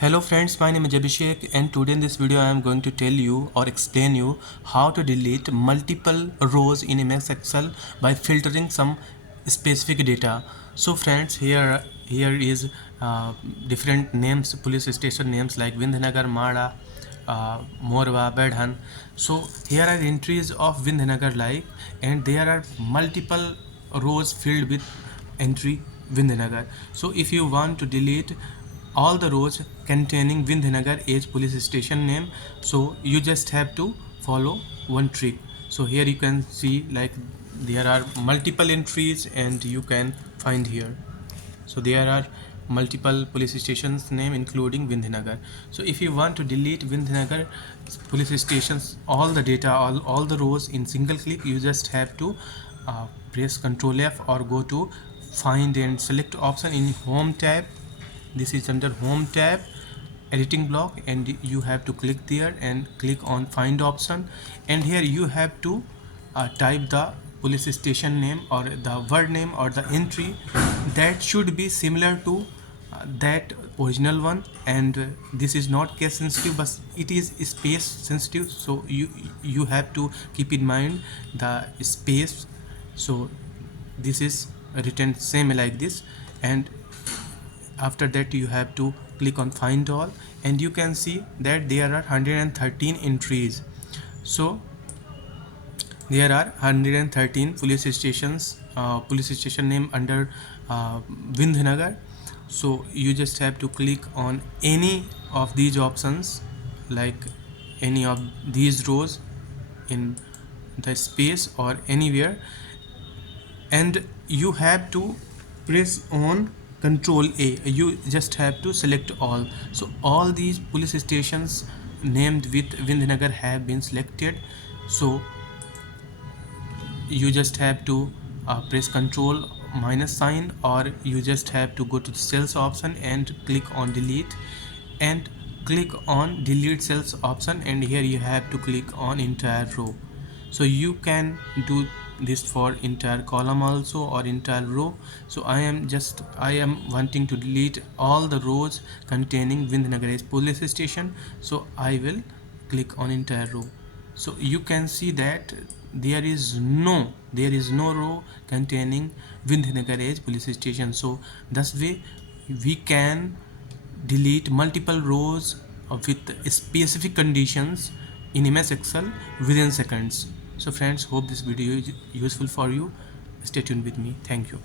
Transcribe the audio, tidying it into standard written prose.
Hello friends, my name is Abhishek and today in this video I am going to tell you or explain you how to delete multiple rows in MS Excel by filtering some specific data. So friends, here is different names, police station names like Vindhnagar, Mada, Morwa, Bedhan. So here are entries of Vindhnagar like, and there are multiple rows filled with entry Vindhnagar. So if you want to delete all the rows containing Vindhnagar Age police station name, so you just have to follow one trick. So here you can see like there are multiple entries and you can find here. So there are multiple police stations name including Vindhnagar. So if you want to delete Vindhnagar police stations all the data, all the rows in single click, you just have to press Ctrl F or go to find and select option in home tab. This is under home tab, editing block, and you have to click there and click on find option, and here you have to type the police station name or the word name or the entry that should be similar to that original one, and this is not case sensitive but it is space sensitive, so you have to keep in mind the space. So this is written same like this, and after that you have to click on find all, and you can see that there are 113 entries. So there are 113 police stations, police station name under Vindhnagar. So you just have to click on any of these options, like any of these rows in the space or anywhere, and you have to press on Control A. You just have to select all. So all these police stations named with Vindhnagar have been selected. So you just have to press Control minus sign, or you just have to go to the cells option and click on delete, and click on delete cells option, and here you have to click on entire row. So you can do this for entire column also or entire row. So I am wanting to delete all the rows containing Vindhnagar police station, so I will click on entire row. So you can see that there is no row containing Vindhnagar police station. So this way we can delete multiple rows with specific conditions in MS Excel within seconds. So friends, hope this video is useful for you. Stay tuned with me. Thank you.